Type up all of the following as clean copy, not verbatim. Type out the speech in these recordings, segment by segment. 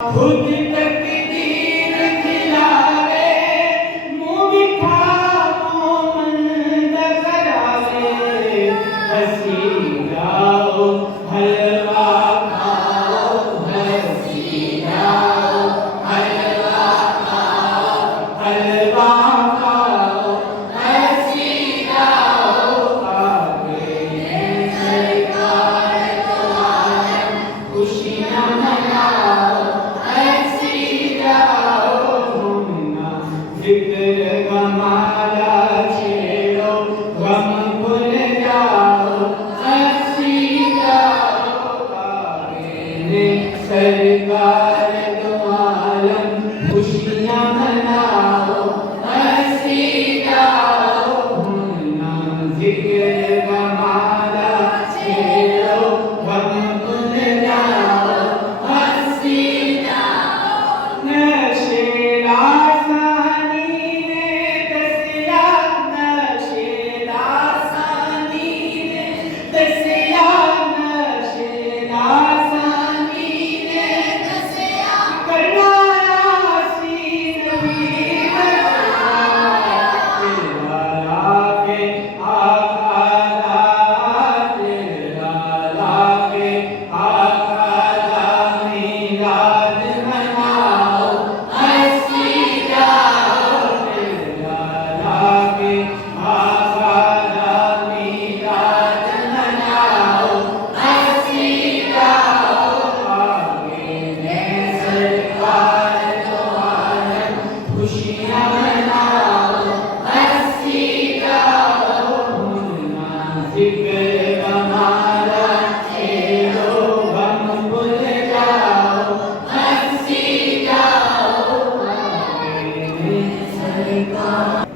خود تقدیر کھلاوے منہ میٹھا مومند کراوے ہنسی جاؤ حلوہ کھاؤ ہنسی جاؤ حلوہ کھاؤ حلوہ کھاؤ ہنسی جاؤ آگے ہیں سرکار تو عالم خوشیاں مناؤ ذکر گمالا چھیڑو غم بھول جاؤ ہنسی جاؤ آگے سرکار دو عالم خوشیاں مناؤ ہنسی جاؤ ذکر گمالا چھیڑو غم بھول جاؤ ہنسی جاؤ نشیلا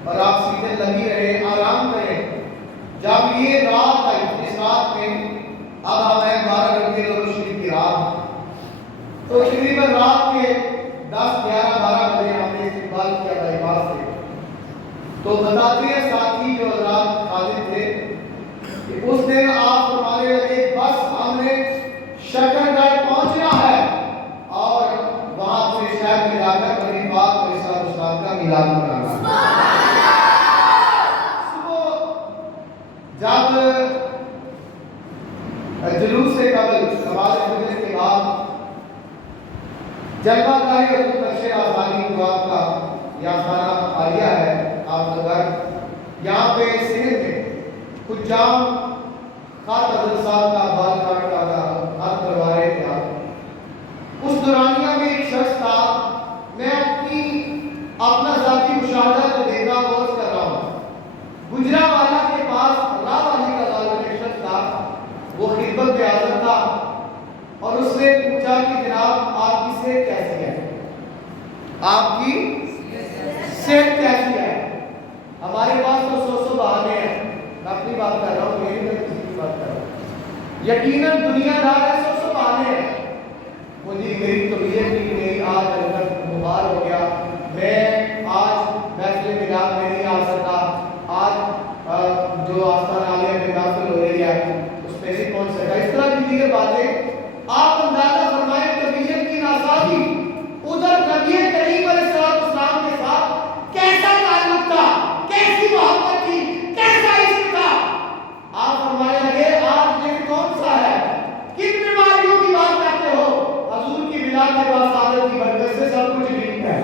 اور آپ سیدھے لگی رہے آرام کریں. جب یہ رات آئی اس رات میں اب ہمیں 12 ربیع الاول شریف کی رات تو تقریباً رات کے 10 11 12 بجے ہم نے استقبال کیا بائیپاس سے. تو بتاتے ہیں ساتھی جو حضرات حاضر تھے کہ اس دن آپ فرمانے لگے بس ہم نے شکرگڑھ پہنچنا ہے اور وہاں سے شہر میں جا کر نبی پاک علیہ السلام کا میلاد منانا. جب جلوس سے قبل نماز فجر کے بعد جلوہ گاہ حضرت نقش آسانی دعا کا یا خانہ عالیہ ہے آپ کا گھر یہاں پہ صحت میں کچھ جام خط حضرت صاحب کا بال کاٹتا تھا ہاتھ کروا رہے تھے آپ. اس دورانیہ میں ایک شخص تھا میں اپنا ذاتی مشاہدہ جو دیکھا وہ کر رہا ہوں. گجرانوالہ کے پاس راہ والی کا تعلق ایک شخص تھا وہ خدمت پہ حاضر تھا اور اس نے پوچھا کہ جناب آپ کی صحت کیسی ہے, آپ کی صحت کیسی ہے. ہمارے پاس تو 100 بہانے ہیں, میں اپنی بات کر رہا ہوں, میری میں کسی کی بات کر رہا ہوں. یقیناً دنیا دار ہے 100 بہانے ہیں. مجھے میری طبیعت ٹھیک نہیں, آج اندر بخار ہو گیا, میں آج محفل میلاد میں نہیں آ سکتا, آج جو آستان عالیہ میں داخل ہو رہی ہے اس میں نہیں پہنچ سکا. اس طرح کی دیگر باتیں آپ اندازہ فرمائیں طبیعت کی ناسازی. ادھر نبی کریم علیہ السلام کے ساتھ کیسا تعلق تھا, کیسی محبت تھی, کیسا عشق تھا. آپ فرمائے لگے آج دن کون سا ہے, کن بیماریوں کی بات کرتے ہو, حضور کی ملاد کے بعد سعادت کی برکت سے سب کچھ ٹھیک ہے.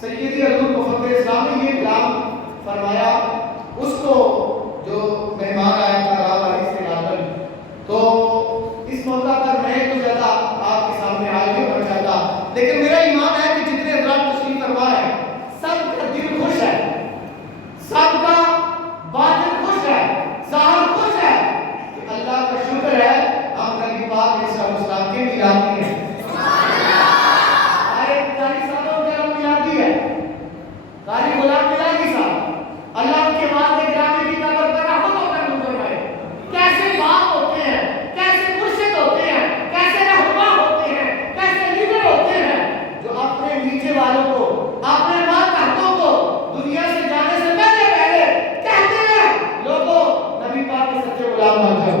سیدی حضور مفکر اسلام نے یہ کلام فرمایا اس کو جو مہمان آیا تھا راہ والی سے ناظر. تو اس موقع پر میں تو زیادہ آپ کے سامنے آئے نہیں بڑھ جاتا, لیکن میرا ایمان ہے کہ جتنے حضرات تشریف فرما ہیں سب کا دل خوش ہے, سب کا باطن خوش ہے, ظاہر خوش ہے کہ اللہ کا شکر ہے ہم نبی پاک علیہ السلام کے میلادی ہیں. قاری غلام ملادی صاحب اللہ ان کے والد گرامی کی قبر پر رحمت و کرم فرمائے. کیسے باپ ہوتے ہیں, کیسے مرشد ہوتے ہیں, کیسے رہنما ہوتے ہیں, کیسے لیڈر ہوتے ہیں جو اپنے نیچے والوں کو, اپنے ماتحتوں کو دنیا سے جانے سے پہلے کہتے ہیں لوگوں نبی پاک کے سچے غلام بن جاؤ.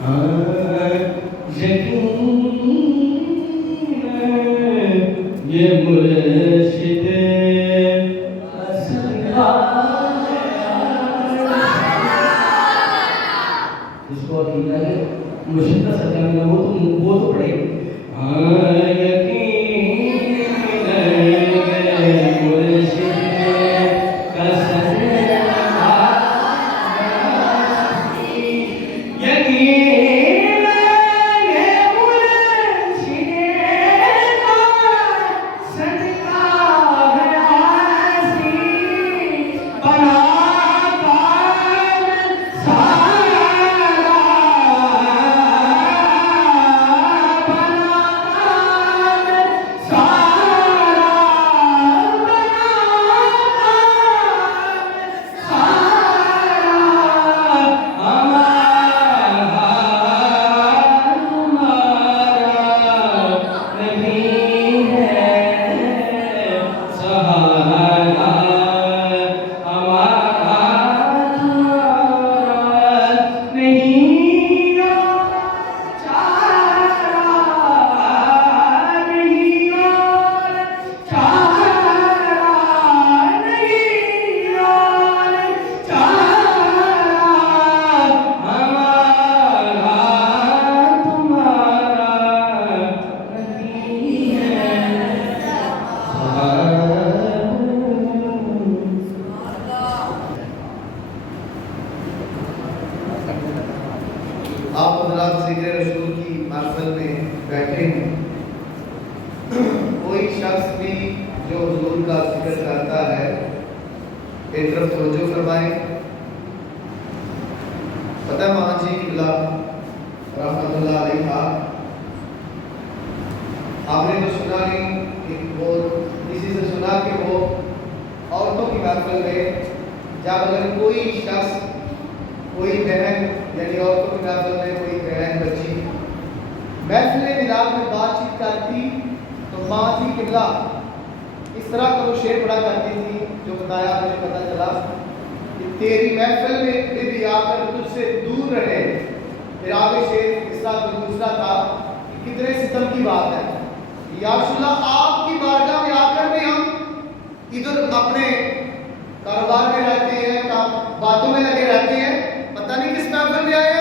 یہ مرشد اس کو عقیدہ ہے مرشد کا صدقہ ملا وہ تو پڑھے آپ حضرات ذکر رسول کی محفل میں بیٹھے ہیں. کوئی شخص بھی جو حضور کا ذکر کرتا ہے ایک طرف توجہ فرمائیں. پتہ ماں جی قبلہ رحمۃ اللہ علیہ آپ نے تو سنا نہیں کہ وہ کسی سے سنا کہ وہ عورتوں کی محفل میں جب اگر کوئی شخص کوئی بہن یعنی عورتوں کی محفل میں کوئی بہن بچی محفل میلاد میں بات چیت کرتی تو ماں جی قبلہ اس طرح کا وہ شعر پڑھا کرتی تھی جو بتایا مجھے پتہ چلا کہ تیری محفل میں بھی آ کر تجھ سے دور رہے. پھر آگے شعر اس طرح کوئی دوسرا تھا کہ کتنے ستم کی بات ہے یا رسول اللہ آپ کی بارگاہ میں آ کر بھی ہم ادھر اپنے کاروبار میں رہتے ہیں باتوں میں لگے رہتے ہیں. پتہ نہیں کس محفل میں آئے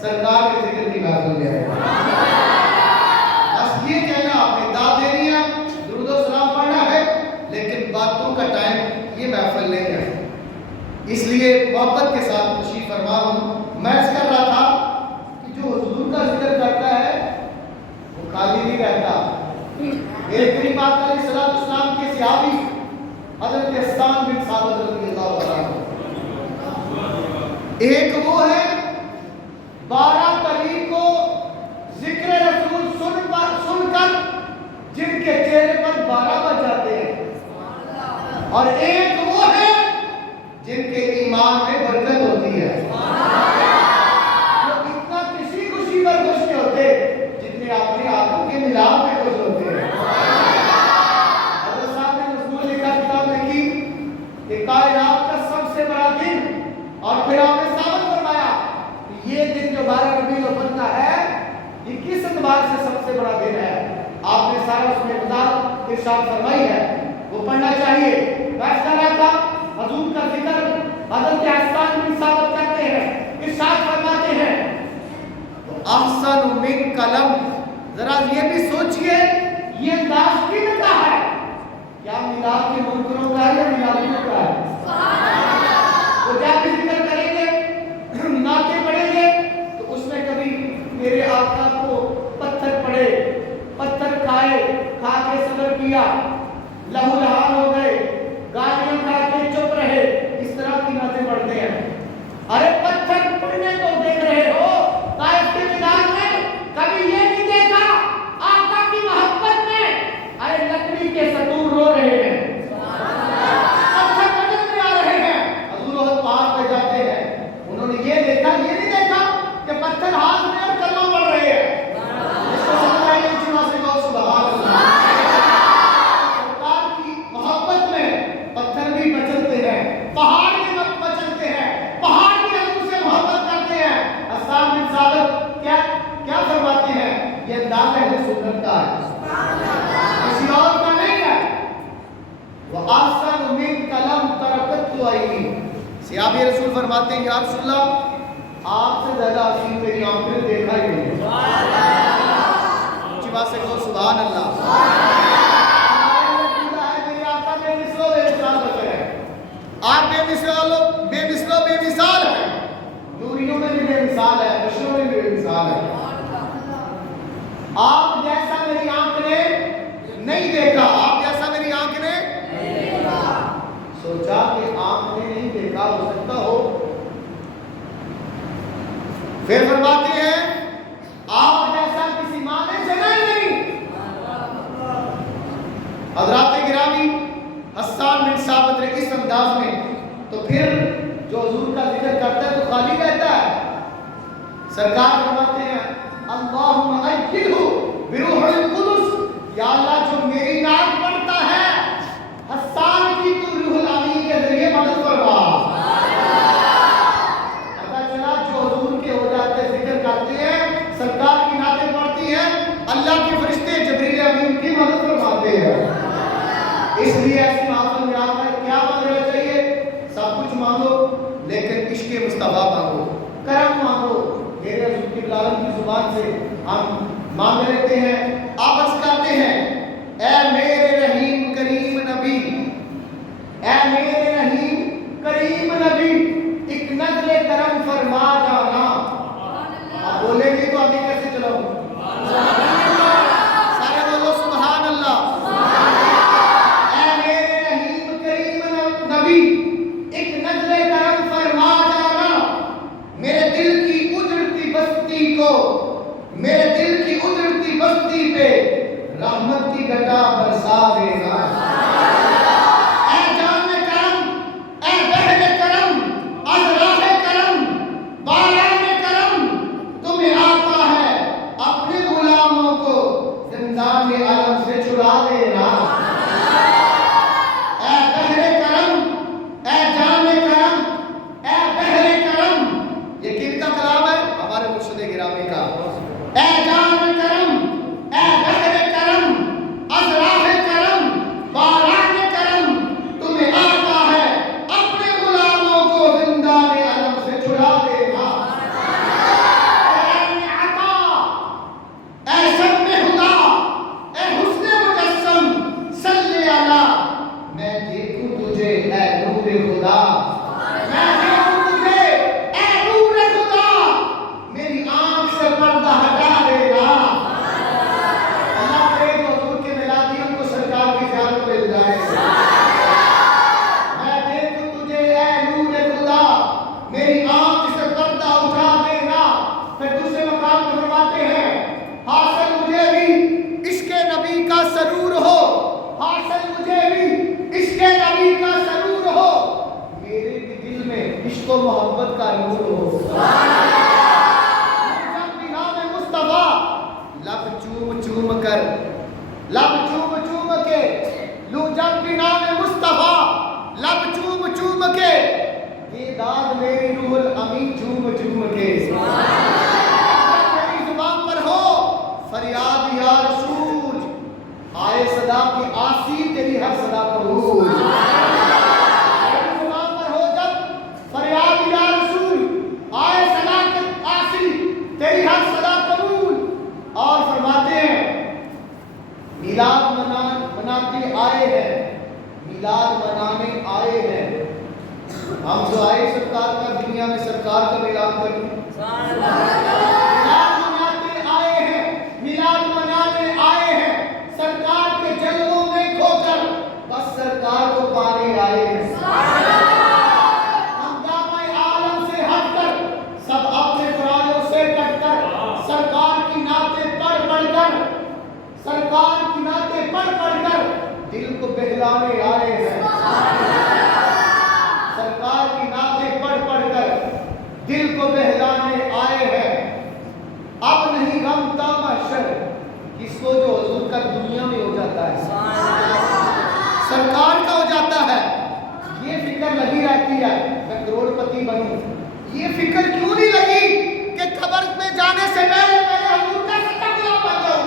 سرکار کے ذکر کی محفل میں آئے. بس یہ کہنا آپ نے داد دینی ہے درود و سلام پڑھنا ہے لیکن باتوں کا ٹائم یہ محفل نہیں ہے. اس لیے محبت کے ساتھ تشریف فرما ہوں. میں کر رہا تھا کہ جو حضور کا ذکر کرتا ہے وہ خالی نہیں رہتا. ایک دن پاک علیہ السلام کے صحابی حضرت حسان بن ثابت رضی اللہ عنہ ایک وہ ہے 12 تاریخ کو ذکر رسول سن کر جن کے چہرے پر 12 بج جاتے ہیں اور ایک وہ ہے جن کے ایمان میں برکت ہوتی ہے. وہ اتنا کسی خوشی پر خوش نہیں ہوتے جتنے اپنے آنکھوں کے ملاپ میں خوش ہوتے ہیں. حضرت صاحب نے رسول لکھا کتاب لکھی کہ کائنات کا سب سے بڑا دن اور پھر آپ نے ثابت فرمایا کہ یہ دن جو 12 ربیع الاول کا ہے یہ کس اعتبار سے سب سے بڑا دن ہے. آپ نے سارا اس میں ابتدا ارشاد فرمائی ہے وہ پڑھنا چاہیے. بحث کر رہا تھا حضور کا ذکر حضرت حسان بن ثابت کرتے ہیں ارشاد فرماتے ہیں احسن من قلم. ذرا یہ بھی سوچئے یہ انداز کن کا ہے؟ کیا میلاد کے منکروں کا ہے یا میلادیوں کا ہے؟ وہ جب بھی ذکر کریں گے نعتیں پڑھیں گے تو اس میں کبھی میرے آقا کو پتھر پڑے پتھر کھائے کھا کے صبر کیا لہو لہان ہو گئے گالیاں کھا کے چپ رہے اس طرح کی نعتیں پڑھتے ہیں. ارے پتھر پڑھنے تو دیکھ رہے ہو طائف کے میدان میں کبھی یہ نہیں دیکھا آقا کی محبت میں ارے لکڑی کے ستون رو رہے ہیں پتھر وجن میں آ رہے ہیں. حضور احد پہاڑ پہ جاتے ہیں انہوں نے یہ دیکھا یہ نہیں دیکھا کہ پتھر ہاتھ میں اور کلمہ پڑھ رہے ہیں. اس کو سمجھ آئیے اچھی بات سے کہو سبحان اللہ. سرکار کی حضرت کا ہے، کسی اور کا نہیں ہے۔ وَأَحْسَنُ مِنْكَ لَمْ تَرَكَتْ عَيْنِي، صحابی رسول فرماتے ہیں یا رسول اللہ آپ سے زیادہ حسین میری آنکھ نے دیکھا ہی نہیں۔ اونچی بات سے کہو سبحان اللہ۔ آپ بے مثال بے مثال ہیں، نوریوں میں بھی بے مثال ہے، بشروں میں بھی بے مثال ہے۔ آپ جیسا میری آنکھ نے نہیں دیکھا، آپ جیسا میری آنکھ نے سوچا کہ آنکھ نے نہیں دیکھا، ہو سکتا ہو۔ پھر فرماتے ہیں آپ جیسا کسی ماں نے جنا ہی نہیں۔ حضرات گرامی حسان بن ثابت نے اس انداز میں، تو پھر جو حضور کا ذکر کرتا ہے تو خالی رہتا ہے۔ سرکار فرماتے ہیں اللہم ایدہ بروح القدس، یا اللہ جو میری نعت پڑھتا ہے حسان کی تو روح الامین کے ذریعے مدد فرما۔ پتہ چلا جو حضور کے ہو جاتے ذکر کرتے ہیں، سرکار کی نعتیں پڑھتی ہیں، اللہ کے فرشتے جبریل امین کی مدد فرماتے ہیں۔ اس لیے ایسی محفل میں آ کر کیا مانگنا چاہیے؟ سب کچھ مانگو لیکن عشق مصطفیٰ مانگو، کرم مانگو۔ میرے حضور کی بلالم کی زبان سے ہم مانگ لیتے ہیں، آپ عرض کرتے ہیں اے میرے رحیم کریم نبی، اے میرے رحیم کریم نبی ایک نزل کرم فرما جانا۔ آپ بولیں گے تو آگے کیسے چلاؤں؟ سارے بولو سبحان اللہ۔ اے میرے رحیم کریم نبی ایک نزل کرم فرما جانا، میرے دل کی اجڑتی بستی کو، میرے دل کی اجڑتی بستی پہ رحمت کی گٹا برسا دینا۔ اے جان کرم، اے بحر کرم، از راہ کرم، باران کرم، تمہیں آتا ہے اپنے غلاموں کو زندان عالم سے چھڑا دینا۔ اے بحر کرم، اے جان کرم، اے بحر کرم، یہ کن کا کلام ہے؟ ہمارے مرشد گرامی کا۔ اے جان کرم، اے بحر کرم، از راہ کرم، باران کرم، تمہیں آتا ہے اپنے غلاموں کو زندان عالم سے چھڑا دینا۔ اے عطا، اے شم خدا، اے حسن مجسم، صلی علی، میں دیکھوں تجھے اے نور خدا، میں دیکھوں تجھے اے نور خدا، میری آنکھ سے پردہ ہٹا دینا۔ اللہ کرے تو حضور کے میلادیوں کو سرکار کی زیارت مل جائے۔ میں دیکھوں تجھے اے نور خدا، میری آنکھ سے پردہ اٹھا دینا۔ پھر دوسرے مقام پر فرماتے ہیں حاصل مجھے بھی عشق نبی کا سرور ہو، حاصل مجھے بھی عشق نبی کا سرور ہو، میرے بھی دل میں عشق و محبت کا نور ہو۔ جب بھی نام مصطفیٰ لب چوم چوم کر، لب چوم چوم کے لوں، جب بھی نام مصطفیٰ لب چوم چوم کے، یہ داد میری روح الامین چوم چوم کے۔ میری زبان پر ہو فریاد یا رسول، آئے صدا کی آسی تیری ہر صدا قبول۔ میری زبان پر ہو جب فریاد یا رسول، آئے صدا کی آسی تیری ہر صدا قبول۔ اور فرماتے ہیں میلاد مناتے آئے ہیں، میلاد منانے آئے ہیں، ہم جو آئے سرکار کا دنیا میں سرکار کا میلاد کریں۔ میلاد مناتے آئے ہیں، میلاد منانے آئے ہیں، سرکار کے جلووں میں کھو کر بس سرکار کو پانے آئے ہیں۔ ہم دامن عالم سے ہٹ کر، سب اپنے پرایوں سے کٹ کر، سرکار کی نعتیں پڑھ پڑھ کر، سرکار کی نعتیں پڑھ پڑھ کر دل کو بہلانے آئے ہیں۔ سرکار کی نعتیں پڑھ پڑھ کر دل کو بہلانے آئے ہیں۔ اب نہیں غم تا محشر کس کو جو حضور کا دنیا میں ہو جاتا ہے، سرکار کا ہو جاتا ہے، یہ فکر لگی رہتی ہے میں کروڑ پتی بنوں۔ یہ فکر کیوں نہیں لگی کہ قبر میں جانے سے پہلے حضور کا سچا غلام بن جاؤں؟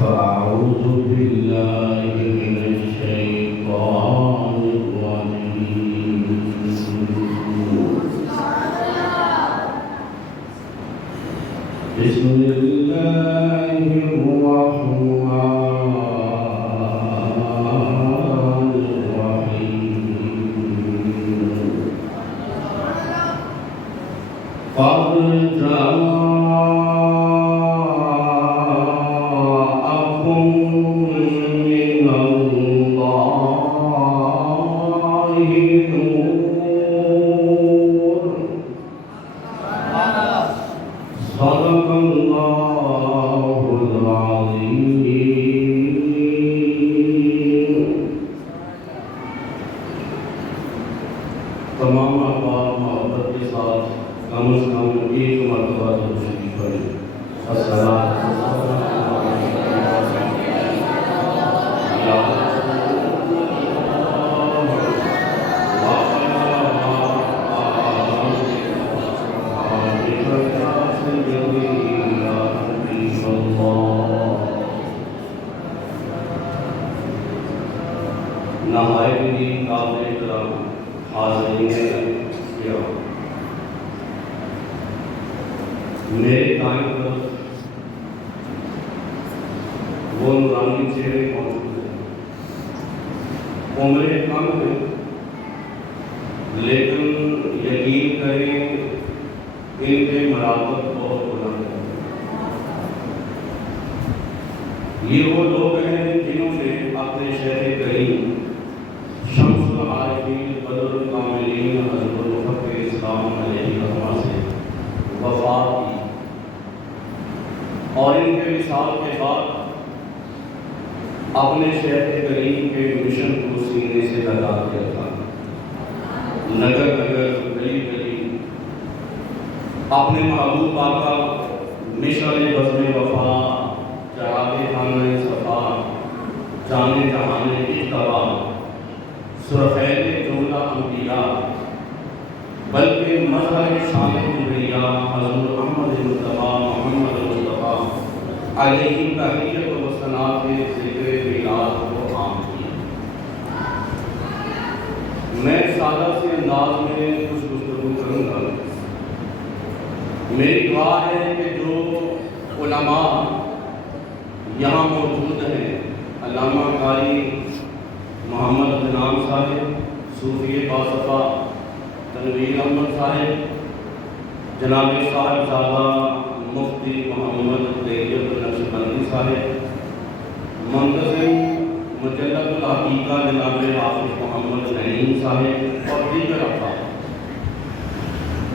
فأعوذ بالله من الشيطان الرجيم. بسم الله الرحمن الرحيم. قد تمام احباب محبت کے ساتھ کم از کم ایک مرتبہ درود شریف پڑھیں. السلام نہائے قابل احترام حاضرین کرام، میرے دائیں طرف وہ نورانی چہرے موجود ہیں. عمریں کم ہیں لیکن یقین کریں ان کے مراتب بہت بلند ہیں. یہ وہ لوگ ہیں جنہوں نے اپنے شہر کریم شمس العارفین بدر الکاملین حضرت المفکر اسلام علیہ الرحمہ سے وفات کی اور ان کے وصال کے بعد اپنے شہر کریم کے مشن کو سینے سے لگا دیا تھا. نگر نگر گلی گلی اپنے محبوب آقا مشعل بزم وفا چراغ خانہ صفا جانے جہان اجتبا سرخیل جملہ انبیاء بلکہ مظہر شان انبیاء حضور احمد مصطفیٰ محمد مصطفیٰ علیہ تحیت و ثناء کے ذکر میلاد کو عام کیا. میں سادہ سے انداز میں کچھ گفتگو کروں گا. میری دعا ہے کہ جو علماء یہاں موجود ہیں، علامہ قاری محمد عدنان صاحب، صوفی باصفا تنویر احمد صاحب، جناب صاحبزادہ مفتی محمد طیب نقشبندی صاحب، حقیقہ جناب حافظ محمد نعیم صاحب اور دیگر افراد،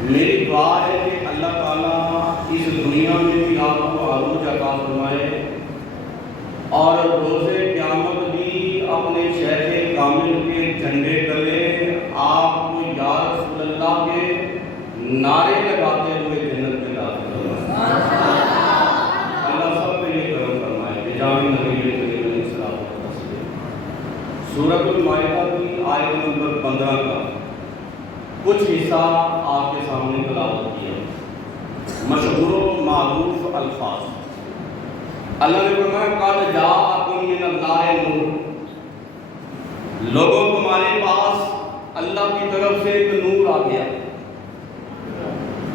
میری دعا ہے کہ اللہ تعالیٰ اس دنیا میں بھی آپ کو عروج عطا فرمائے اور روز قیامت بھی اپنے شیخ کامل کے جھنڈے تلے آپ کو یا رسول اللہ کے نعرے لگاتے ہوئے جنت میں داخل فرمائے۔ اللہ سب پہ یہ کرم فرمائے کہ جامع نبی کریم علیہ السلام۔ سورۃ المائدہ کی آیت نمبر 15 کا کچھ حصہ آپ کے سامنے تلاوت کیا، مشہور و معروف الفاظ۔ اللہ نے فرمایا قد جاءکم من اللہ نور، لوگوں تمہارے پاس اللہ کی طرف سے ایک نور آ گیا۔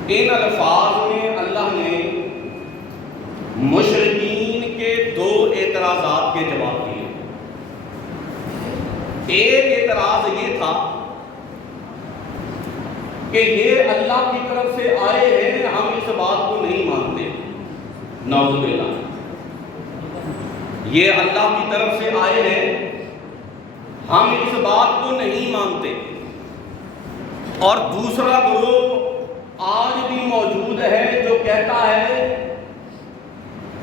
ان الفاظ میں اللہ نے مشرکین کے دو اعتراضات کے جواب دیے۔ ایک اعتراض یہ تھا کہ یہ اللہ کی طرف سے آئے ہیں، ہم اس بات کو نہیں مانتے، نعوذ باللہ، یہ اللہ کی طرف سے آئے ہیں، ہم اس بات کو نہیں مانتے۔ اور دوسرا گروہ آج بھی موجود ہے جو کہتا ہے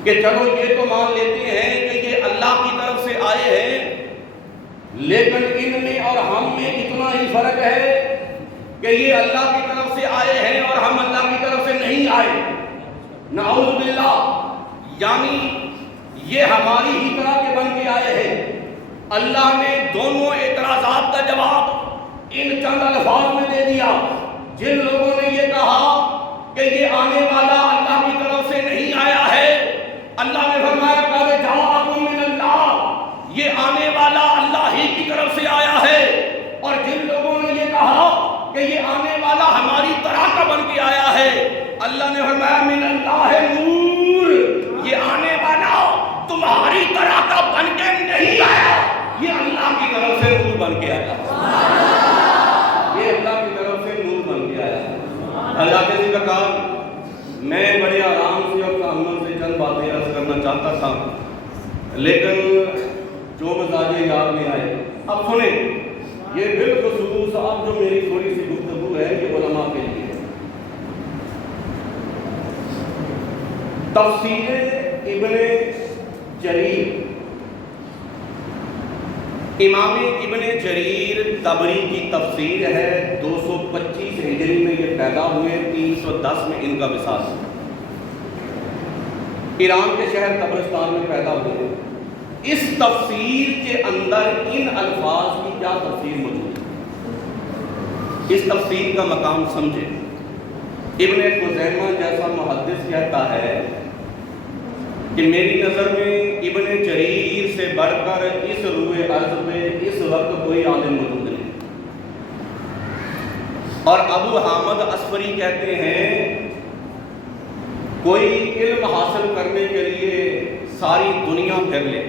کہ چلو یہ تو مان لیتے ہیں کہ یہ اللہ کی طرف سے آئے ہیں، لیکن ان میں اور ہم میں اتنا ہی فرق ہے کہ یہ اللہ کی طرف سے آئے ہیں اور ہم اللہ کی طرف سے نہیں آئے، نعوذ باللہ، یعنی یہ ہماری ہی طرح کے بن کے آئے ہیں۔ اللہ نے دونوں اعتراضات کا جواب ان چند الفاظ میں دے دیا۔ جن لوگوں نے یہ کہا کہ یہ آنے والا اللہ کی طرف سے نہیں آیا ہے، اللہ نے فرمایا قد جاءکم من اللہ، یہ آنے والا اللہ ہی کی طرف سے آیا ہے۔ اور جن لوگوں نے یہ کہا کہ یہ آنے والا ہماری طرح کا بن کے آیا ہے، اللہ نے فرمایا من اللہ نور، یہ آنے والا تمہاری طرح کا بن کے نہیں آیا، یہ اللہ کی طرف سے نور بن کے آیا، یہ اللہ کی طرف سے نور بن کے آیا۔ اللہ کے ذکر کا میں بڑے آرام سے اور تأمل سے چند باتیں عرض کرنا چاہتا تھا، لیکن جو مزاج یاد میں آئے اب سنیں۔ یہ بالخصوص اب جو میری تھوڑی سی گفتگو ہے یہ علماء کے لیے ہے۔ تفسیر ابن جریر، امام ابن جریر طبری کی تفسیر ہے، 225 ہجری میں یہ پیدا ہوئے، 310 میں ان کا وصال، ایران کے شہر طبرستان میں پیدا ہوئے۔ اس تفسیر کے اندر ان الفاظ کی کیا تفسیر موجود ہے، اس تفسیر کا مقام سمجھے۔ ابن خزیمہ جیسا محدث کہتا ہے کہ میری نظر میں ابن جریر سے بڑھ کر اس روئے ارض پہ اس وقت کوئی عالم موجود نہیں۔ اور ابو حامد عسفری کہتے ہیں کوئی علم حاصل کرنے کے لیے ساری دنیا پھر لے،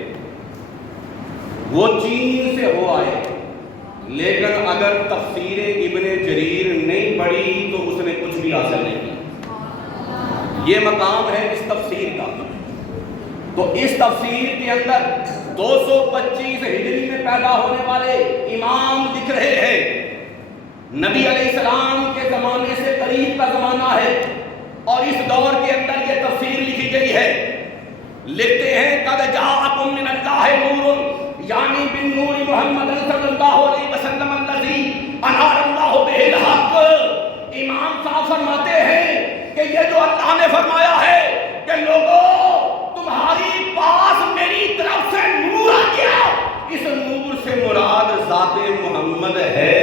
وہ چین سے ہو آئے، لیکن اگر تفسیر ابن جریر نہیں پڑھی تو اس نے کچھ بھی حاصل نہیں کیا۔ یہ مقام ہے اس تفسیر کا۔ تو اس تفسیر کے اندر 225 ہجری میں پیدا ہونے والے امام دکھ رہے ہیں، نبی علیہ السلام کے زمانے سے قریب کا زمانہ ہے، اور اس دور کے اندر یہ تفسیر لکھی گئی ہے۔ لکھتے ہیں قد جاءکم من اللہ نور، یعنی بن نور محمد صلی اللہ علیہ وسلم الذی انار اللہ بہ الحق۔ امام صاحب فرماتے ہیں کہ یہ جو اللہ نے فرمایا ہے کہ لوگوں تمہاری پاس میری طرف سے نور آ گیا، اس نور سے مراد ذات محمد ہے،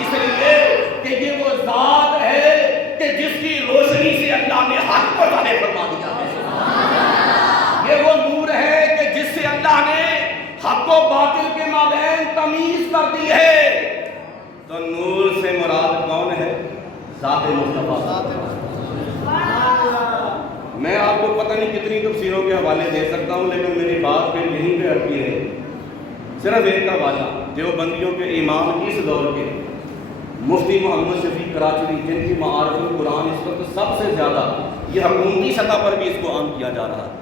اس لیے کہ یہ وہ ذات ہے کہ جس کی روشنی سے اللہ نے حق کو ظاہر فرما دیا ہے۔ یہ وہ نور ہے کہ جس سے اللہ نے حق و باطل کے مابین تمیز کر دی ہے۔ تو نور سے مراد کون ہے؟ ذات مصطفیٰ۔ میں آپ کو پتہ نہیں کتنی تفسیروں کے حوالے دے سکتا ہوں، لیکن میری بات پہ یہیں پہ اٹکی ہے۔ صرف ایک حوالہ، دیوبندیوں کے امام اس دور کے مفتی محمد شفیع کراچی، جن کی معارف القرآن اس وقت سب سے زیادہ یہ حکومتی سطح پر بھی اس کو عام کیا جا رہا ہے،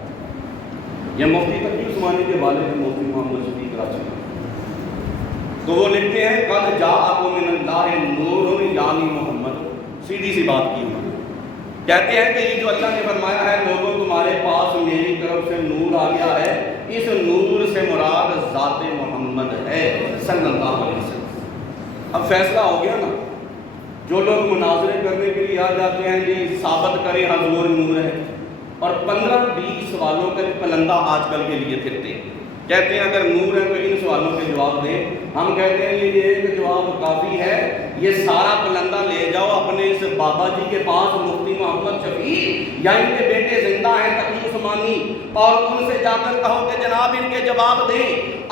یہ مفتی تقی عثمانی کے والد ہیں، مفتی محمد شفیع کراچی۔ تو وہ لکھتے ہیں قد جاءکم من اللہ نور یعنی محمد، سیدھی سی بات کی انہوں نے، کہتے ہیں کہ یہ جو اللہ نے فرمایا ہے لوگوں تمہارے پاس میری طرف سے نور آ گیا ہے، اس نور سے مراد ذات محمد ہے صلی اللہ علیہ وسلم۔ اب فیصلہ ہو گیا نا، جو لوگ مناظرے کرنے کے لیے آ جاتے ہیں یہ ثابت کریں حضور نور ہے، اور 15-20 سوالوں کا پلندہ آج کل کے لیے پھرتے ہیں، کہتے ہیں اگر نور ہے تو ان سوالوں کے جواب دیں۔ ہم کہتے ہیں یہ ایک جواب کافی ہے، یہ سارا پلندہ لے جاؤ اپنے اس بابا جی کے پاس مفتی محمد شفیع یا ان کے بیٹے زندہ ہیں تقی عثمانی، اور ان سے جا کر کہو کہ جناب ان کے جواب دیں۔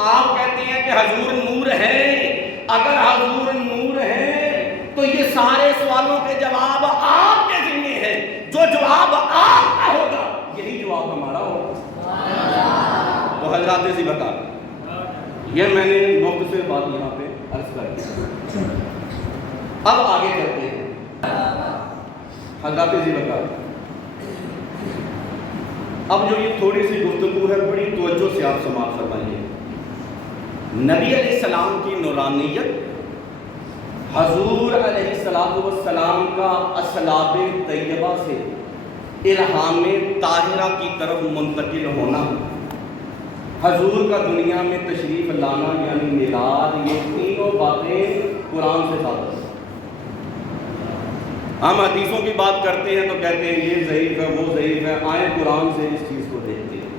آپ کہتے ہیں کہ حضور نور ہے، اگر حضور نور ہے تو یہ سارے سوالوں کے جواب آپ کے ذمہ ہیں، جو جواب آپ کا ہوگا یہی جواب ہمارا ہوگا۔ تو حضرات سی بتا، یہ میں نے مختصر بات یہاں پہ عرض کر دی۔ اب آگے چلتے ہیں حضرات سی بتا، اب جو یہ تھوڑی سی گفتگو ہے بڑی توجہ سے آپ سماعت فرمائیے۔ نبی علیہ السلام کی نورانیت حضور علیہ السلام کا اصلاب طیبہ سے الہام طاہرہ کی طرف منتقل ہونا، حضور کا دنیا میں تشریف لانا یعنی میلاد، یہ تینوں باتیں قرآن سے ثابت ہیں۔ ہم حدیثوں کی بات کرتے ہیں تو کہتے ہیں یہ ضعیف ہے وہ ضعیف ہے، آئیں قرآن سے اس چیز کو دیکھتے ہیں۔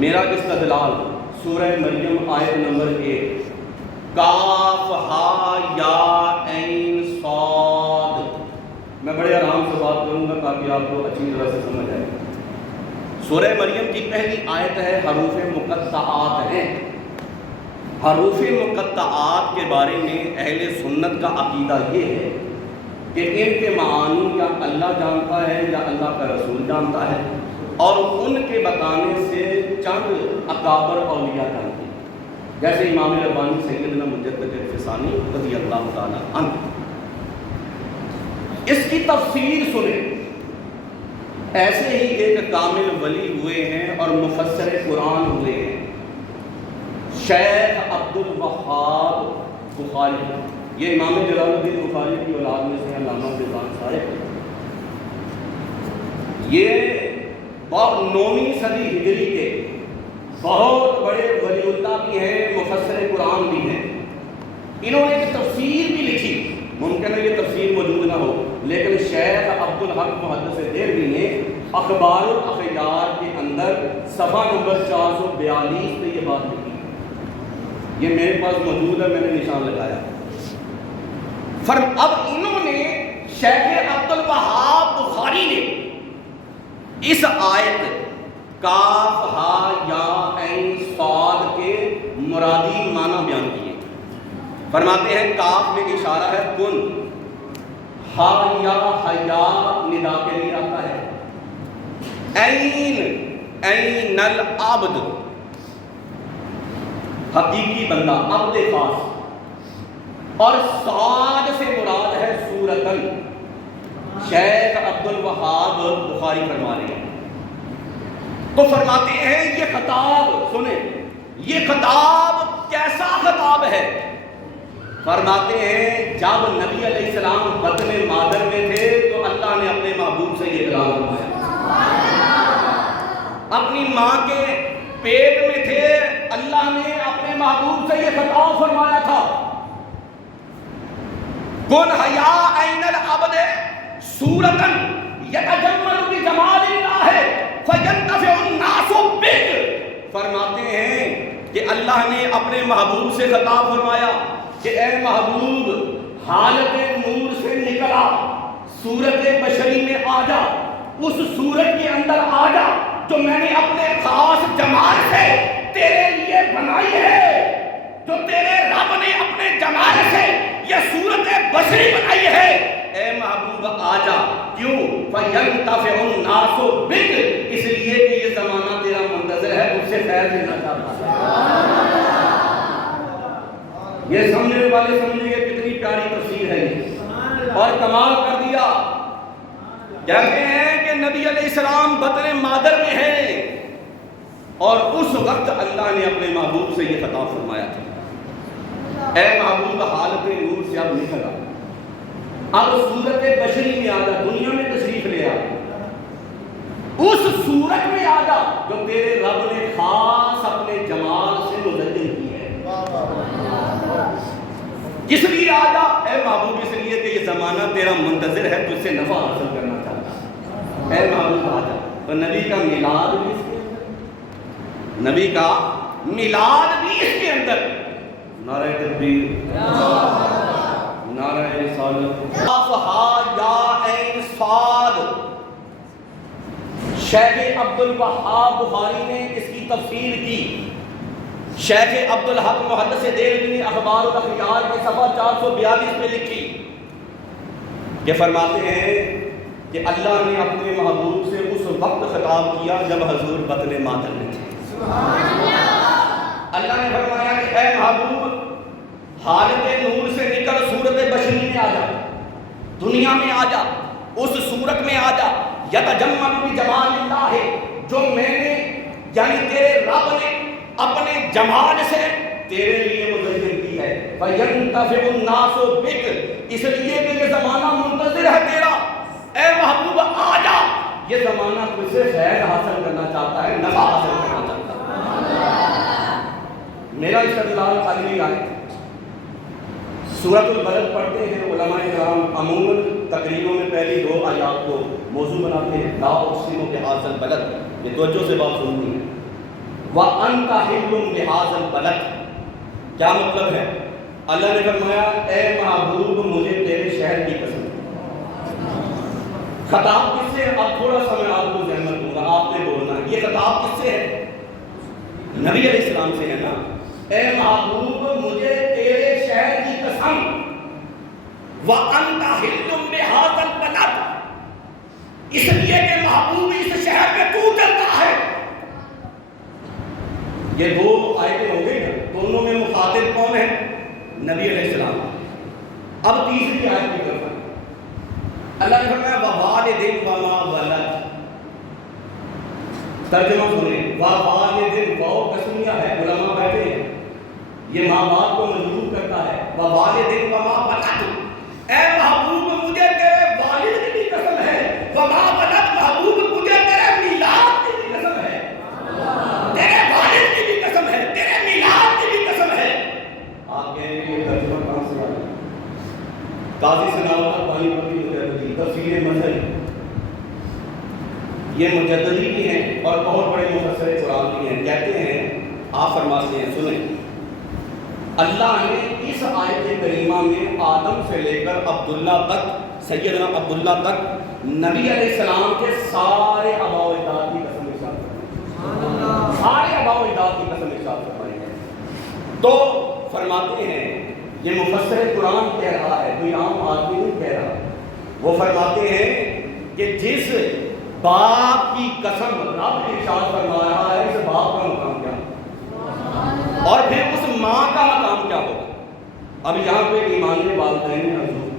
میرا استدلال سورہ مریم آیت نمبر 1، کاف ہا یا عین صاد، میں بڑے آرام سے بات کروں گا تاکہ آپ کو اچھی طرح سے سمجھ آئے۔ سورہ مریم کی پہلی آیت ہے حروف مقطعات ہیں۔ حروف مقطعات کے بارے میں اہل سنت کا عقیدہ یہ ہے کہ ان کے معانی یا اللہ جانتا ہے یا اللہ کا رسول جانتا ہے، اور ان کے بتانے سے چند اکابر اولیاء جانتے ہیں، جیسے امام ربانی سیدنا مجدد الفسانی رضی اللہ تعالیٰ عنہ۔ اس کی تفسیر سنیں، ایسے ہی ایک کامل ولی ہوئے ہیں اور مفسر قرآن ہوئے ہیں، شیخ عبد الوہاب بخاری، یہ امام جلال الدین بخاری کی اولاد میں سے علامہ فیضان صاحب، یہ 9ویں صدی ہجری کے بہت بڑے ولی اللہ بھی ہیں، مفسر قرآن بھی ہیں۔ انہوں نے ایک تفسیر بھی لکھی، ممکن ہے یہ تفسیر موجود نہ ہو، لیکن شیخ عبد الحق محدث دہلوی نے اخبار الاخیار کے اندر صفحہ نمبر 442 پہ یہ بات لکھی، یہ میرے پاس موجود ہے، میں نے نشان لگایا۔ اب انہوں نے شیخ عبد الوہاب بخاری نے اس آیت کاف ہا یا عین صاد کے مرادی معنی بیان کیے۔ فرماتے ہیں کاف میں اشارہ ہے کن، ہا یا حیا ندا کے لیے آتا ہے، عین العبد حقیقی بندہ، عبد خاص، اور صاد سے مراد ہے سورتن۔ شیخ عبد الوہاب بخاری فرما رہے ہیں، تو فرماتے ہیں یہ خطاب سنیں، یہ خطاب کیسا خطاب ہے؟ فرماتے ہیں جب نبی علیہ السلام بطن مادر میں تھے تو اللہ نے اپنے محبوب سے یہ کلام فرمایا، اپنی ماں کے پیٹ میں تھے اللہ نے اپنے محبوب سے یہ خطاب فرمایا تھا، کن حیا عین العبد صورتن یتجمل بجمال اللہ فینتفع الناس بک۔ فرماتے ہیں کہ اللہ نے اپنے محبوب سے خطاب فرمایا کہ اے محبوب حالت نور سے نکلا، صورت بشری میں آ جا، اس صورت کے اندر آ جا جو میں نے اپنے خاص جمال سے تیرے لیے بنائی ہے، جو تیرے رب نے اپنے جمال سے یہ صورت بشری بنائی ہے، اے محبوب آ جا۔ کیوں؟ فَيَنْتَفِعُ النَّاسُ بِكَ، اس لیے کہ یہ زمانہ تیرا منتظر ہے، اس سے خیر لینا چاہتا ہے۔ یہ سمجھنے والے سمجھیں گے کتنی پیاری تفسیر ہے یہ، اور کمال کر دیا۔ کہتے ہیں کہ نبی علیہ السلام بطن مادر میں ہیں اور اس وقت اللہ نے اپنے محبوب سے یہ خطاب فرمایا تھا۔ اے محبوب حالت نور سے اب نکل آ، اب صورت بشری میں آ جا، دنیا میں تشریف لے آ، اس صورت میں آ جا جو تیرے رب نے خاص اپنے جمال سے مزین کی ہے۔ کس لیے آ جا اے محبوب؟ اس لیے کہ یہ زمانہ تیرا منتظر ہے، تجھ سے نفع حاصل کرنا چاہتا ہے۔ اے محبوب آ جا۔ تو نبی کا میلاد بھی اس کے اندر، نبی کا میلاد بھی اس کے اندر۔ نعرہ تکبیر، نعرہ رسالت، یا عین صاد۔ شیخ عبد الوہاب بخاری نے اس کی تفسیر کی۔ شیخ عبد الحق محدث دہلوی نے اخبار الاخیار کے صفحہ 442 میں لکھی کہ فرماتے ہیں کہ اللہ نے اپنے محبوب سے اس وقت خطاب کیا جب حضور بطن مادر میں تھے۔ اللہ نے فرمایا کہ اے محبوب حالت نور سے نکل صورت بشری میں آ جا، دنیا میں آ جا، اس صورت میں آ جا۔ یتجمل بجمال اللہ ہے، جو میں نے یعنی تیرے رب نے اپنے جمال سے تیرے لیے مزین کی ہے۔ فَيَنْتَفِعُ النَّاسُ بِكَ، اس لیے کہ یہ زمانہ منتظر ہے تیرا۔ اے محبوب آ جا، یہ زمانہ تجھ سے فیض حاصل کرنا چاہتا ہے، نفع حاصل کرنا چاہتا ہے۔ میرا استدلال خالی نہیں آئے، سورۃ البلد پڑھتے ہیں علماء کرام، عموماً تقریروں میں پہلی 2 آیات کو موضوع بناتے ہیں، لا اقسم بہذا البلد، یہ توجہ سے بات سننی ہے۔ وَأَنْتَ حِلٌّ بِهَذَا الْبَلَدِ، کیا مطلب ہے؟ اللہ نے فرمایا اے محبوب مجھے تیرے شہر کی قسم۔ خطاب کس سے ہے؟ اب تھوڑا سا میں آپ کو ذہن دوں گا، آپ نے بولنا ہے۔ یہ خطاب کس سے ہے؟ نبی علیہ السلام سے ہے نا۔ اے محبوب مجھے تیرے شہر کی قسم، وَأَنْتَ حِلٌّ بِهَذَا الْبَلَدِ، اس لیے کہ محبوب اس شہر میں تو چلتا ہے۔ یہ 2 آیتیں ہو گئی نا، دونوں میں مخاطب کون ہے؟ نبی علیہ السلام۔ اب تیسری آیت کی طرف اللہ نے فرمایا وَوَالِدٍ وَمَا وَلَدَ، ترجمہ سنیں، وَوَالِدٍ، واو قسمیہ ہے، علماء بیٹھے ہیں، یہ ماں باپ کو مجبور کرتا ہے۔ وَوَالِدٍ وَمَا وَلَدَ، اے محبوب مجھے تیرے والد کی بھی قسم ہے، وَمَا وَلَدَ، محبوب مجھے تیرے میلاد کی بھی قسم ہے، تیرے والد کی بھی قسم ہے، تیرے میلاد کی بھی قسم ہے۔ آپ کہیں گے یہ ترجمہ کہاں سے آیا؟ قاضی ثناء اللہ پانی پتی مجددی، تفسیر مظہر، یہ مجددی بھی ہیں اور بہت بڑے مفسر قرآن بھی ہیں۔ کہتے ہیں، آپ فرماتے ہیں، سنیں، اللہ نے اس آیت کریمہ میں آدم سے لے کر عبداللہ تک، سیدنا عبداللہ تک، نبی علیہ السلام کے سارے آباء و اجداد کی قسم ارشاد فرمائی، سارے آباء و اجداد کی قسم ارشاد فرمائی ہے۔ تو فرماتے ہیں، یہ مفسر قرآن کہہ رہا ہے، کوئی عام آدمی نہیں کہہ رہا، وہ فرماتے ہیں کہ جس باپ کی قسم رب ارشاد فرما رہا ہے، اس باپ کا مقام کیا ہے اور پھر اس ماں کا مقام کیا ہوگا۔ اب یہاں پہ ایمان والدین حضور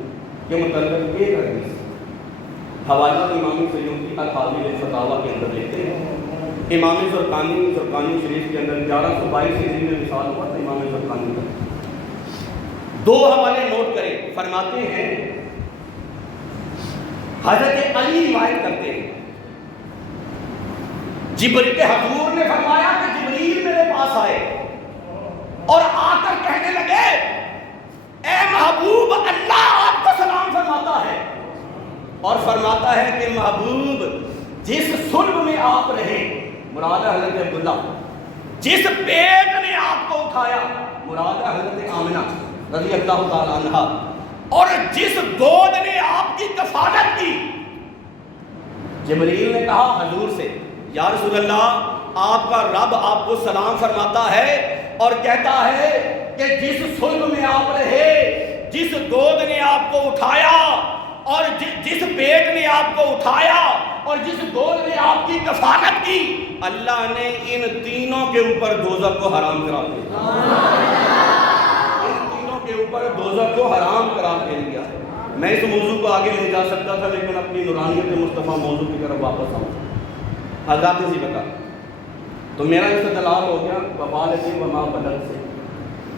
کے متعلق ایک حدیث حوالہ امام سیوطی الحاوی الفتاویٰ کے اندر لکھتے ہیں، امام زرقانی شریف کے اندر 1122 ہجری میں وصال ہوا تھا امام زرقانی کا۔ 2 حوالے نوٹ کریں، فرماتے ہیں حضرت علی روایت کرتے ہیں، جبریل حضور نے فرمایا کہ جبریل میرے پاس آئے اور آ کر کہنے لگے اے محبوب اللہ آپ کو سلام فرماتا ہے اور فرماتا ہے کہ محبوب جس صلب میں آپ رہے، مراد ہے حضرت عبداللہ، جس پیٹ نے آپ کو اٹھایا، مراد ہے حضرت آمنہ رضی اللہ تعالی عنہ، اور جس گود نے آپ کی کفالت کی۔ جبریل نے کہا حضور سے، یا رسول اللہ آپ کا رب آپ کو سلام فرماتا ہے اور کہتا ہے کہ جس صلب میں آپ رہے، جس گود نے آپ کو اٹھایا اور جس پیٹ نے آپ کو اٹھایا اور جس گود نے آپ کی کفالت کی، اللہ نے ان تینوں کے اوپر دوزخ کو حرام کرا دیا، ان تینوں کے اوپر دوزخ کو حرام کرا دیا۔ میں اس موضوع کو آگے لے جا سکتا تھا لیکن اپنی نورانیت مصطفیٰ موضوع کی طرف واپس آؤں، حضرت سی بتا۔ تو میرا استدلال ہو گیا وبالدین وما ولد سے،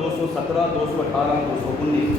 217, 218, 219।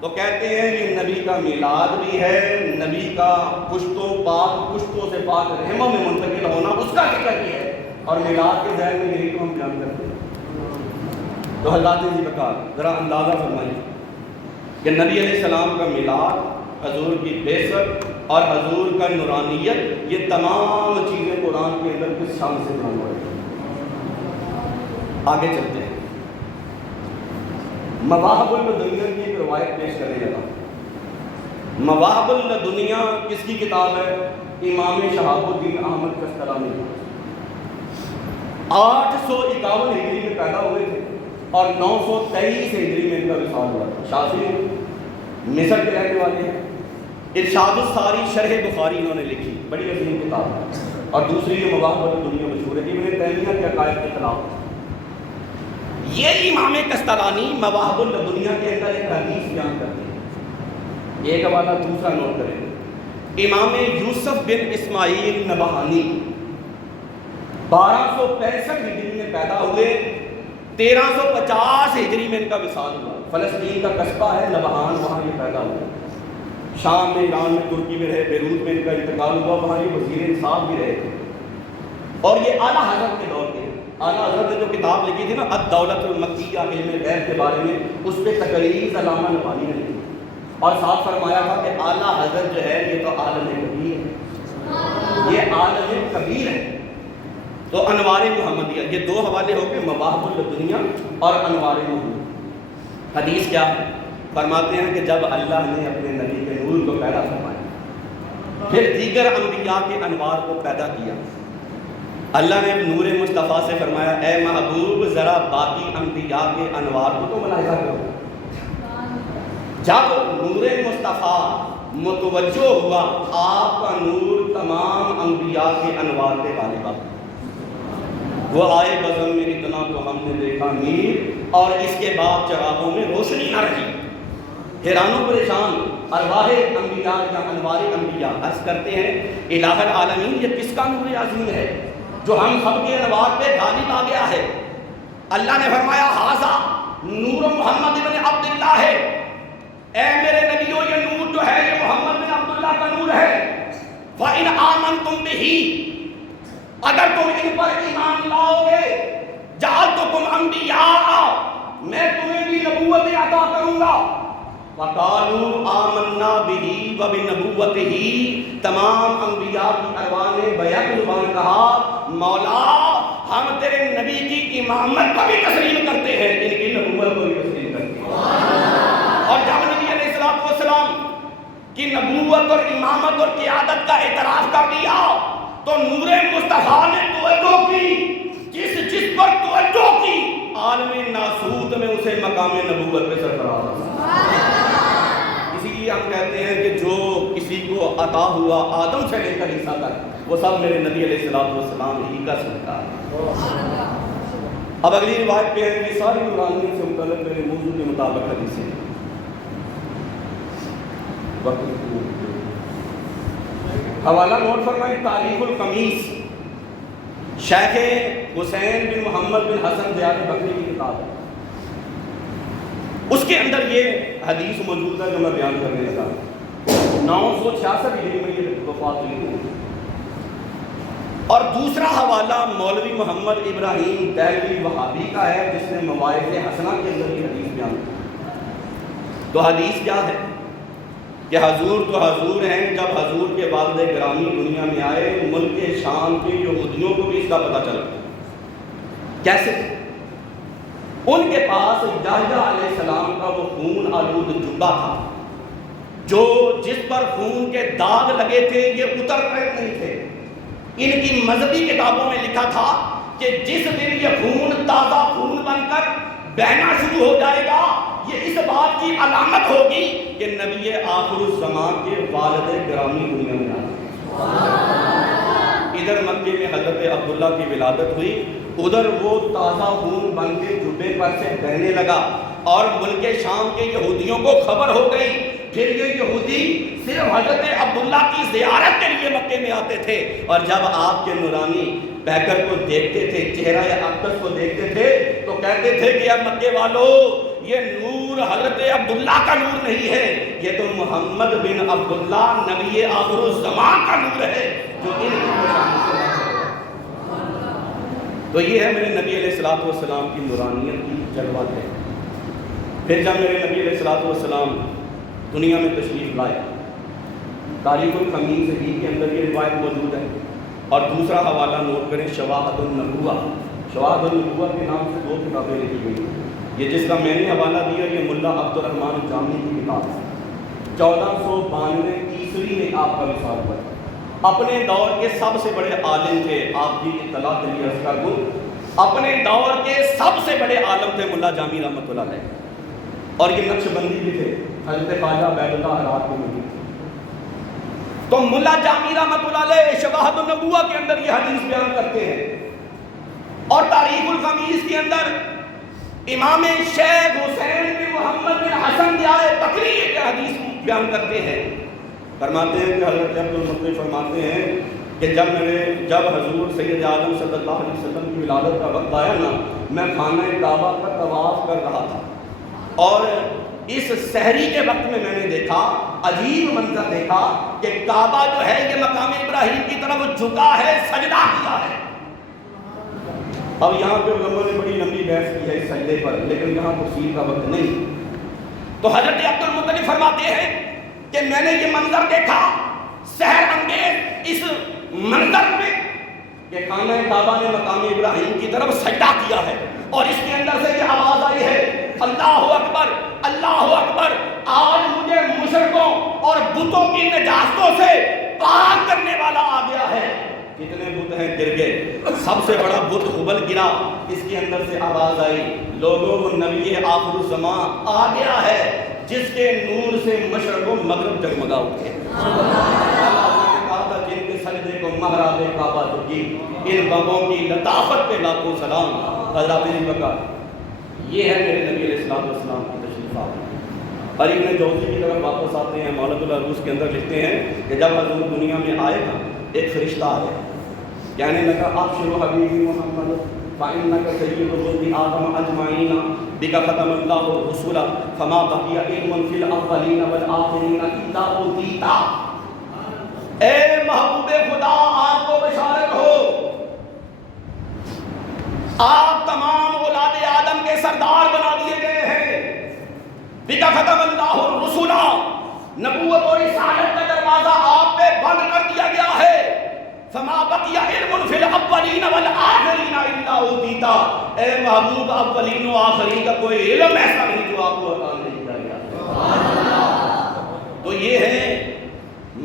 تو کہتے ہیں یہ نبی کا میلاد بھی ہے، نبی کا پشتوں سے پاک رحموں میں منتقل ہونا اس کا ذکر بھی ہے، اور میلاد کے ذہن میں یہی تو ہم بیان کرتے ہیں۔ تو حضرات جی بکار ذرا اندازہ فرمائیے کہ نبی علیہ السلام کا میلاد، حضور کی بعثت اور حضور کا نورانیت، یہ تمام چیزیں قرآن کے اندر کس شان سے بیان ہو رہی ہیں۔ آگے چلتے ہیں، مواہب الدنیا کی ایک روایت پیش کرنے لگا۔ مواہب الدنیا کس کی کتاب ہے؟ امام شہاب الدین احمد کستلانی۔ 851 ہجری میں پیدا ہوئے تھے اور 923 ہجری میں ان کا وصال ہوا تھا۔ شافعی مصر کے رہنے والے ہیں۔ ارشاد الساری شرح بخاری انہوں نے لکھی، بڑی عظیم کتاب ہے، اور دوسری یہ مواہب الدنیا مشہور ہے، ابن تیمیہ کے عقائد کے خلاف۔ یہ امام کستلانی مواہب الدنیا کے اندر ایک حدیث بیان کرتے ہیں۔ ایک حوالہ دوسرا نوٹ کریں، امام یوسف بن اسماعیل نبہانی 1265 ہجری میں پیدا ہوئے، 1350 ہجری میں ان کا وصال ہوا۔ فلسطین کا قصبہ ہے نبہان، وہاں یہ پیدا ہوئے۔ شام میں، ایران میں، ترکی میں رہے، بیروت میں ان کا انتقال ہوا، وہاں یہ وزیر انصاف بھی رہے تھے، اور یہ اعلیٰ حضرت کے دور کے۔ اعلیٰ حضرت نے جو کتاب لکھی تھی نا الدولۃ المکیہ، علم غیب کے بارے میں، اس پہ تقریر علامہ نبہانی نے لکھی، اور ساتھ فرمایا تھا کہ اعلیٰ حضرت جو ہے یہ تو عالم کبیر ہے، یہ عالم کبیر ہے۔ تو انوار محمدیہ، یہ دو حوالے ہو کے مواہب الدنیا اور انوار محمد۔ حدیث کیا ہے؟ فرماتے ہیں کہ جب اللہ نے اپنے نبی کے نور کو پیدا فرمایا، پھر دیگر انبیاء کے انوار کو پیدا کیا، اللہ نے نور مصطفیٰ سے فرمایا اے محبوب ذرا باقی انبیاء کے انوار کو تو ملاحظہ کرو۔ جب نور مصطفیٰ متوجہ ہوا، آپ کا نور تمام انبیاء کے انوار کے غالب آ گیا۔ وہ آئے بزم میں اتنا تو ہم نے دیکھا میر، اور اس کے بعد چراغوں میں روشنی نہ رہی۔ حیران و پریشان ارواح انبیاء یا انوار انبیاء عرض کرتے ہیں الہ العالمین، یہ کس کا نور عظیم ہے جو ہم سب کے انوار پہ غالب آ گیا ہے؟ اللہ نے فرمایا ھذا نور محمد بن عبداللہ ہے، اے میرے نبیوں یہ نور جو ہے یہ محمد بن عبداللہ کا نور ہے۔ فَإِنْ آمَنْتُمْ بِهِ، اگر تم ان پر ایمان لاؤ گے، جعلتکم انبیاء، میں تمہیں بھی نبوت عطا کروں گا۔ وَقَالُوا آمَنَّا بِهِ وَبِنَبُوَّتِهِ، تمام انبیاء کی ارواح نے بیک زبان کہا مولا ہم تیرے نبی کی امامت کو بھی تسلیم کرتے ہیں، ان کی نبوت کو بھی تسلیم کرتے ہیں۔ اور جب نبی علیہ السلام کی نبوت اور امامت اور قیادت کا اعتراف کر دیا تو نور مصطفیٰ نے توجہ کی، جس پر توجہ کی عالم ناسوت میں اسے مقام نبوت پہ سرفراز۔ اسی لیے ہم کہتے ہیں کہ جو کسی کو عطا ہوا آدم سے لے کر عیسیٰ تک، وہ سب میرے نبی علیہ السلام ہی کا صدقہ ہے۔ اب اگلی روایت پہ ہے کہ ساری نورانیت سے متعلق میرے موضوع کے مطابق حدیثیں ہیں۔ حوالہ نوٹ فرمائیں، تاریخ القمیص، شیخ حسین بن محمد بن حسن زیاد بکری کی کتاب ہے، اس کے اندر یہ حدیث موجود ہے جو میں بیان کرنے لگا۔ 966 ہجری میں یہ وفات ہوئی۔ اور دوسرا حوالہ مولوی محمد ابراہیم دہلوی وہابی کا ہے، جس نے مواعظ حسنہ کے اندر یہ حدیث بیان کی۔ تو حدیث کیا ہے کہ حضور تو حضور ہیں، جب حضور کے والد گرامی دنیا میں آئے، ملک شام کے یہودیوں کو بھی اس کا پتہ چلا۔ کیسے؟ ان کے پاس یحییٰ علیہ السلام کا وہ خون آلود جبہ تھا، جس پر خون کے داغ لگے تھے، یہ اتر رہے نہیں تھے۔ ان کی مذہبی کتابوں میں لکھا تھا کہ جس دن یہ خون تازہ خون بن کر بہنا شروع ہو جائے گا، یہ اس بات کی علامت ہوگی کہ نبی آخر الزمان کے والد گرامی دنیا میں آئے۔ ادھر مکے میں حضرت عبداللہ کی ولادت ہوئی، ادھر وہ تازہ خون بن کے جبے پر سے بہنے لگا، اور ملک شام کے یہودیوں کو خبر ہو گئی۔ پھر یہ یہودی صرف حضرت عبداللہ کی زیارت کے لیے مکے میں آتے تھے، اور جب آپ کے نورانی پیکر کو دیکھتے تھے، چہرہ اقدس کو دیکھتے تھے، تو کہتے تھے کہ اب مکے والوں یہ نور حضرت عبداللہ کا نور نہیں ہے، یہ تو محمد بن عبداللہ نبی آخر الزمان کا نور ہے جو ان کی پہچان سے ہے۔ تو یہ ہے میرے نبی علیہ السلام کی نورانیت کی جلوہ ہے۔ پھر جب میرے نبی علیہ السلام دنیا میں تشریف لائے، تاریخ الخمیس کے اندر یہ روایت موجود ہے، اور دوسرا حوالہ نوٹ کریں، شواہد النبوہ۔ شواہد النبوہ کے نام سے 2 کتابیں لکھی گئی ہیں۔ یہ جس کا میں نے حوالہ دیا یہ ملا عبد الرحمن جامی کی کتاب ہے، 1492 عیسوی میں آپ کا وصال ہوا۔ اپنے دور کے سب سے بڑے عالم تھے، آپ کی اطلاع کے لیے عرض کر دوں، اپنے دور کے سب سے بڑے عالم تھے ملا جامی رحمۃ اللہ علیہ، اور یہ نقش بندی بھی تھے، حضرت خواجہ عبید اللہ رات میں موجود تھے۔ تو ملا جامی رحمۃ اللہ علیہ شواہد النبوہ کے اندر یہ حدیث بیان کرتے ہیں، اور تاریخ الخمیس کے اندر امام شیخ حسین بن محمد بن حسن ضیاء بکری یہ حدیث بیان کرتے ہیں۔ فرماتے ہیں کہ حضرت عبد المطلب فرماتے ہیں کہ جب حضور سید اعظم صلی اللہ علیہ وسلم کی ولادت کا وقت آیا نا، میں خانہ کعبہ کا طواف کر رہا تھا، اور اس سحری کے وقت میں نے دیکھا، عجیب منظر دیکھا کہ کعبہ جو ہے یہ مقام ابراہیم کی طرف جھکا ہے، سجدہ کیا ہے۔ اب یہاں پہ علماء نے بڑی لمبی بحث کی ہے اس سجدے پر، لیکن یہاں تفصیل کا وقت نہیں۔ تو حضرت عبد المطلب فرماتے ہیں کہ میں نے یہ منظر دیکھا، سحر انگیز اس منظر میں کہ خانہ کعبہ نے مقام ابراہیم کی طرف سجدہ کیا ہے، اور اس کے اندر سے یہ آواز آئی ہے، اللہ اکبر اللہ اکبر، آج مجھے مشرکوں اور بتوں کی نجاستوں سے پاک کرنے والا آ گیا ہے۔ کتنے بت ہیں گر گئے، سب سے بڑا بت ہبل گرا، اس کے اندر سے آواز آئی، لوگوں کو نبی آخر الزمان آ گیا ہے جس کے نور سے مشرق و مغرب جگمگا اٹھے۔ جن کے سجدے کو محراب کعبہ جھکی، ان بموں کی لطافت پہ لاکھوں سلام۔ حضرات بکر، یہ ہے میرے نبی علیہ السلام کی تشریفات۔ اور ابن جوزی کی طرف واپس آتے ہیں، مولد العروس کے اندر لکھتے ہیں کہ جب حضور دنیا میں آئے نا، ایک فرشتہ آیا، کہنے لگا ابشروا حبیبی محمد فإنک سید ولد آدم اجمعین بک ختم اللہ الرسل فما بقی علم فی الاولین والآخرین الا اوتیتا۔ اے محبوب خدا، آپ کو بشارت ہو، آپ تمام اولاد آدم کے سردار بنا دیے گئے ہیں۔ بک ختم اللہ الرسل، نبوت اور رسالت کا دروازہ آپ پہ بند کر دیا گیا ہے۔ فما بقی علم فی الاولین والآخرین الا اوتیتا، اے محبوب اولین و آخرین کا کوئی علم ایسا نہیں جو آپ کو عطا نہیں کیا گیا۔ تو یہ ہے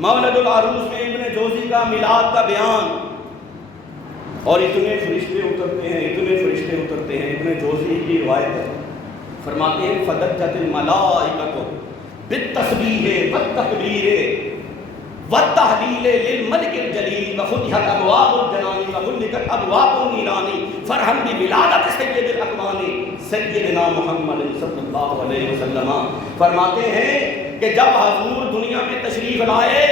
مولد العروس میں ابن جوزی کا میلاد کا بیان، اور اتنے فرشتے اترتے ہیں۔ ابن جوزی کی روایت ہے، فرماتے ہیں فدجت الملائکۃ بالتسبیح والتکبیر والتحلیل للملک الجلیل وفتحت ابواب الجنان وغلقت ابواب النیران فرحا بولادت سید الاکوان سیدنا محمد صلی اللہ علیہ وسلم۔ فرماتے ہیں کہ جب حضور دنیا میں تشریف لائے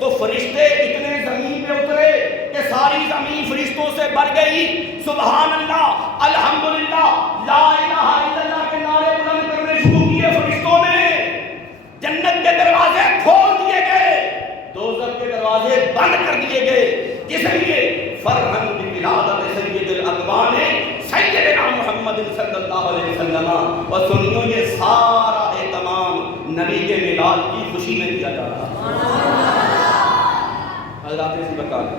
تو فرشتے اتنے زمین پہ اترے کہ ساری زمین فرشتوں سے بھر گئی۔ سبحان اللہ، الحمدللہ، لا الہ الا اللہ کے نعرے بلند کرنے شروع کیے فرشتوں نے۔ جنت کے دروازے کھول دیے گئے، دوزخ کے دروازے بند کر دیے گئے۔ کس لیے؟ فرحاً بولادت سید الاکوان سیدنا محمد صلی اللہ علیہ وسلم۔ اور سنیو، یہ سارا اہتمام نبی کے میلاد کی خوشی میں کیا جا رہا ہے۔ حضرات سے بتا دیں،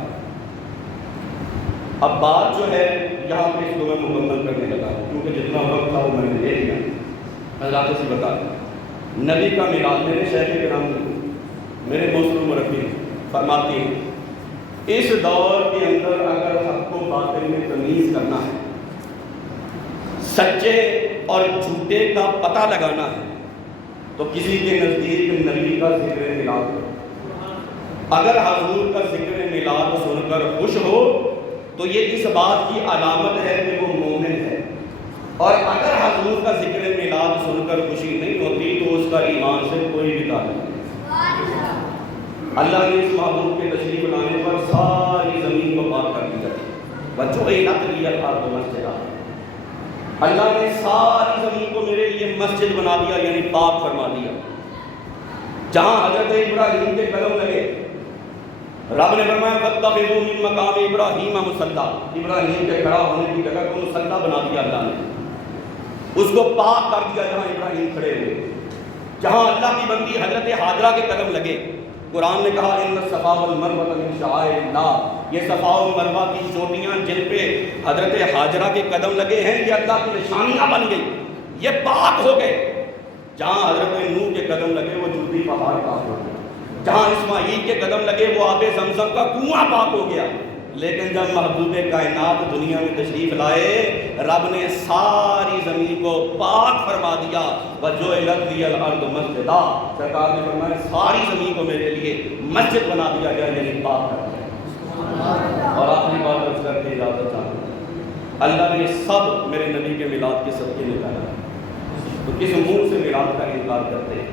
اب بات جو ہے یہاں پہ اس کو میں مکمل کرنے لگا ہوں، کیونکہ جتنا وقت تھا وہ میں نے لے لیا۔ حضرات سے بتا دیں، نبی کا میلاد، میرے شیخ کرام میرے موسم مربی فرماتے ہیں اس دور کے اندر اگر حق و باطل میں تمیز کرنا ہے، سچے اور جھوٹے کا پتہ لگانا ہے، تو کسی کے نزدیک نبی کا ذکر میلاد کرو۔ اگر حضور کا ذکر میلاد سن کر خوش ہو تو یہ اس بات کی علامت ہے کہ وہ مومن ہے، اور اگر حضور کا ذکر میلاد سن کر خوشی نہیں ہوتی تو اس کا ایمان سے کوئی بھی تعلق نہیں۔ اللہ نے اس محبوب کے تشریف لانے پر ساری زمین کو پاک کر دیا، بچوں کا علاقہ لیا تھا تو مسجد۔ اللہ نے ساری زمین کو میرے لیے مسجد بنا دیا، یعنی پاک فرما دیا۔ جہاں حضرت ابراہیم کے قدم لگے، رب نے فرمایا فاتخذوا من مقام ابراہیم مصلی، ابراہیم کے کھڑا ہونے کی جگہ کو مصلی بنا دیا اللہ نے، اس کو پاک کر دیا جہاں ابراہیم کھڑے ہوئے۔ جہاں اللہ کی بندی حضرت ہاجرہ کے قدم لگے، قرآن نے کہا ان الصفا والمروہ من شعائر اللہ، یہ صفا و مروہ کی چوٹیاں جن پہ حضرت ہاجرہ کے قدم لگے ہیں یہ اللہ کی نشانیاں بن گئی، یہ پاک ہو گئے۔ جہاں حضرت نوح کے قدم لگے وہ جودی پہاڑ پاک ہو گیا، جہاں اسماعیل کے قدم لگے وہ آب زمزم کا کنواں پاک ہو گیا۔ لیکن جب محبوب کائنات دنیا میں تشریف لائے، رب نے ساری زمین کو پاک فرما دیا۔ وَجُعِلَتْ لِيَ الْأَرْضُ مَسْجِدًا، سرکار نے فرمایا ساری زمین کو میرے لیے مسجد بنا دیا گیا، یعنی پاک کر دیا۔ اور آخری بات عرض کر کے اجازت چاہتا ہوں، اللہ نے سب میرے نبی کے میلاد کے صدقے نکالا، تو کس منہ سے میلاد کا انکار کرتے ہیں؟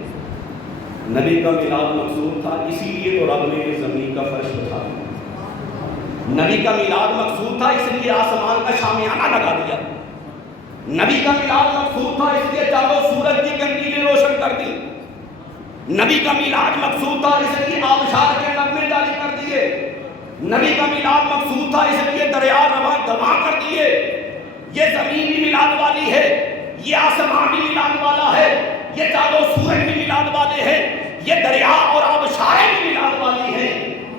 نبی کا میلاد مقصود تھا، اسی لیے تو رب نے یہ زمین کا فرش بچھا دیا۔ نبی کا میلاد مقصود تھا، اس لیے آسمان کا شامیانہ لگا دیا۔ نبی کا میلاد مقصود تھا، اس لیے چاروں سورج کی کنڈیلیں روشن کر دی۔ نبی کا میلاد مقصود تھا، اس لیے آبشار کے نغمے جاری کر دیے۔ نبی کا میلاد مقصود تھا، اس لیے دریا رواں دواں کر دیے۔ یہ زمین بھی میلاد والی ہے، یہ آسمان بھی میلاد والا ہے، یہ چاروں سورج بھی میلاد والے ہیں، یہ دریا اور آبشاریں بھی میلاد والی ہیں۔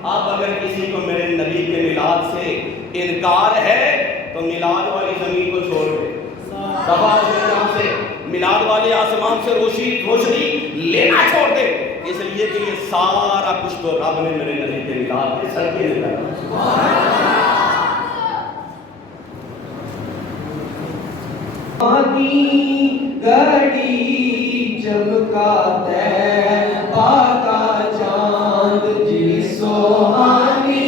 اب اگر کسی کو میرے نبی کے میلاد سے انکار ہے تو میلاد والی زمین کو چھوڑ دے، دفع ہو جائے یہاں سے، میلاد والے آسمان سے روشنی لینا چھوڑ دے، اس لیے کہ یہ سارا کچھ تو رب نے میرے نبی کے میلاد کے صدقے میں کیا۔ گھڑی چمکاتا ہے پاکا چاند جی سوہانی،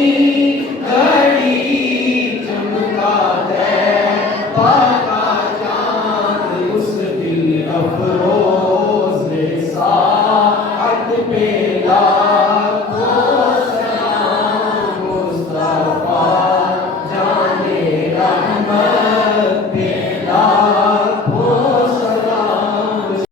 گھڑی چمکاتا ہے پاکا